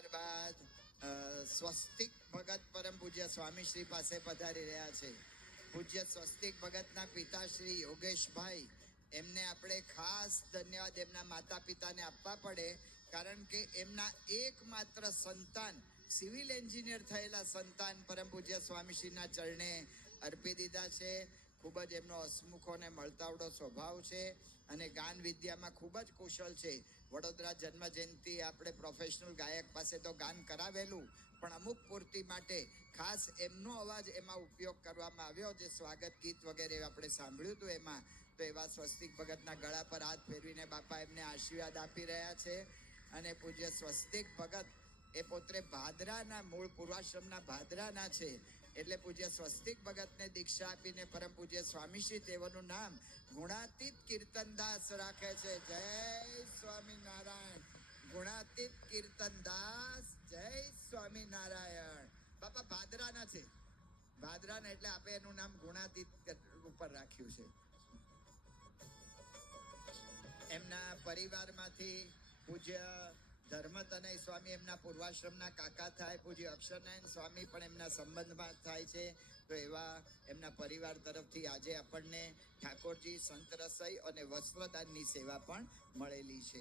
ત્યારબાદ સ્વસ્તિક ભગત પરમ પૂજ્ય સ્વામી શ્રી પાસે પધારી રહ્યા છે. પૂજ્ય સ્વસ્તિક ભગતના પિતા શ્રી યોગેશભાઈ, એમને આપણે ખાસ ધન્યવાદ એમના માતા પિતાને આપવા પડે, કારણ કે એમના એકમાત્ર સંતાન, સિવિલ એન્જિનિયર થયેલા સંતાન પરમ પૂજ્ય સ્વામીશ્રીના ચરણે અર્પી દીધા છે. ખૂબ જ એમનો હસમુખો ને મળતાવડો સ્વભાવ છે અને ગાન વિદ્યામાં ખૂબ જ કુશળ છે. વડોદરા જન્મ જયંતિ આપણે પ્રોફેશનલ ગાયક પાસે તો ગાન કરાવેલું, પણ અમુક પૂર્તિ માટે ખાસ એમનો અવાજ એમાં ઉપયોગ કરવામાં આવ્યો, જે સ્વાગત ગીત વગેરે આપણે સાંભળ્યું હતું એમાં. તો એવા સ્વસ્તિક ભગતના ગળા પર હાથ ફેરવીને બાપા એમને આશીર્વાદ આપી રહ્યા છે. અને પૂજ્ય સ્વસ્તિક ભગત એ પોતે ભાદરાના, મૂળ પૂર્વાશ્રમના ભાદરાના છે. એટલે પૂજ્ય સ્વસ્તિક ભગતને દીક્ષા આપીને પરમ પૂજ્ય સ્વામીશ્રી તેઓનું નામ ગુણાતીત કીર્તનદાસ રાખે છે. જય સ્વામિનારાયણ. ગુણાતીત કીર્તનદાસ, જય સ્વામિનારાયણ. બાપા ભાદરાના છે, ભાદરાના, એટલે આપણે એનું નામ ગુણાતીત ઉપર રાખ્યું છે. એમના પરિવારમાંથી પૂજ્ય ધર્મતનય સ્વામી એમના પૂર્વાશ્રમના કાકા થાય, પૂજ્ય અક્ષરનારાયણ સ્વામી પણ એમના સંબંધમાં થાય છે. તો એવા એમના પરિવાર તરફથી આજે આપણને ઠાકોરજી સંત રસોઈ અને વસ્ત્રદાનની સેવા પણ મળેલી છે.